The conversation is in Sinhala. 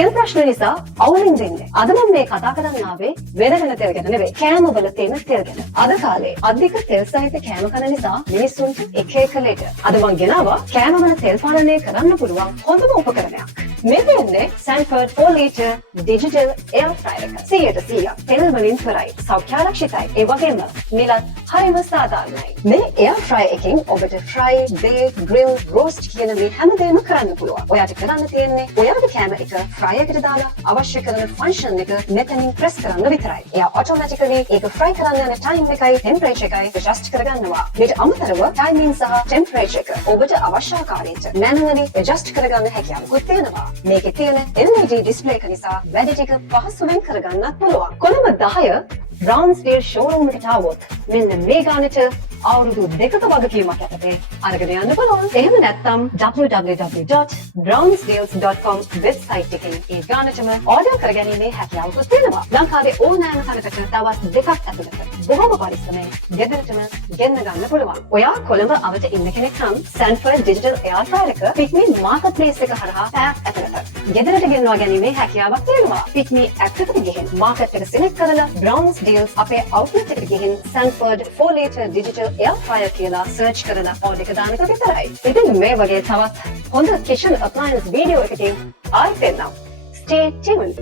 තෙල් ප්‍රශ්න නිසා අවුලින් දෙන්නේ. අද මම මේ කතා කරන්න ආවේ වෙන තෙල් ගැන නෙවෙයි. කෑම වල තියෙන තෙල් ගැන. අද කාලේ අධික තෙල් සහිත කෑම කන නිසා මිනිස්සුන්ට එක එක ලෙඩ. අද මම ගෙනාවා කෑම වල තෙල් පාලනය කරන්න පුළුවන් හොඳම උපකරණයක්. මේ වෙන්නේ Sanford 4 liter digital air fryer එක. 100% තෙල් වලින් කරයි. සෞඛ්‍යාරක්ෂිතයි. ඒ වගේම මිලත් හරිම සාධාරණයි. මේ air fryer එකෙන් ඔබට fry, bake, grill, roast කියන මේ හැමදේම කරන්න පුළුවන්. ඔයාට කරන්න තියෙන්නේ ඔයාගේ කෑම එක fry එකට දාලා අවශ්‍ය කරන ෆන්ක්ෂන් එක මෙතනින් ප්‍රෙස් කරන්න විතරයි. එයා ඔටෝමැටිකලි ඒක fry කරන්න යන ටයිම් එකයි ටෙම්පරේචර් එකයි ඇඩ්ජස්ට් කරගන්නවා. මේට අමතරව ටයිමින් සහ ටෙම්පරේචර් එක ඔබට අවශ්‍ය ආකාරයට මැනුවලි ඇඩ්ජස්ට් කරගන්න හැකියාවකුත් තියෙනවා. මේකේ තියෙන LED ඩිස්ප්ලේ එක නිසා වැඩ ටික පහසුවෙන් කරගන්නත් පුළුවන්. කොළඹ 10 Brownsdale showroom එකට ආවොත් මෙන්න මේ ගානට අවුරුදු 2ක වගකීමක් යටතේ අරගෙන යන්න පුළුවන්. එහෙම නැත්නම් www.brownsdales.com වෙබ්සයිට් එකෙන් ඒ ගානටම ඕඩර් කරගැනීමේ හැකියාවකුත් තියෙනවා. ලංකාවේ ඕනෑම තැනකට දවස් 2ක් ඇතුළත බොහොම පරිස්සමෙන් ගෙදරටම ගෙන්න ගන්න පුළුවන්. ඔයා කොළඹ අවට ඉන්න කෙනෙක් නම් Sanford digital air fryer එක Pickme marketplace එක හරහා පැයක් ඇතුළත ගෙදරට ගෙන්වා ගැනීමේ හැකියාවක් තියෙනවා. Pickme app එකට ගිහින් මාකට් එක සිලෙක්ට් කරලා Brownsdales අපේ outlet එකට ගිහින් Sanford 4 liter digital air fryer කියලා සර්ච් කරලා ඕඩර් එක දාන එක විතරයි. ඉතින් මේ වගේ තවත් හොඳ kitchen appliance වීඩියෝ එකකින් ආයෙත් එන්නම්. Stay tuned.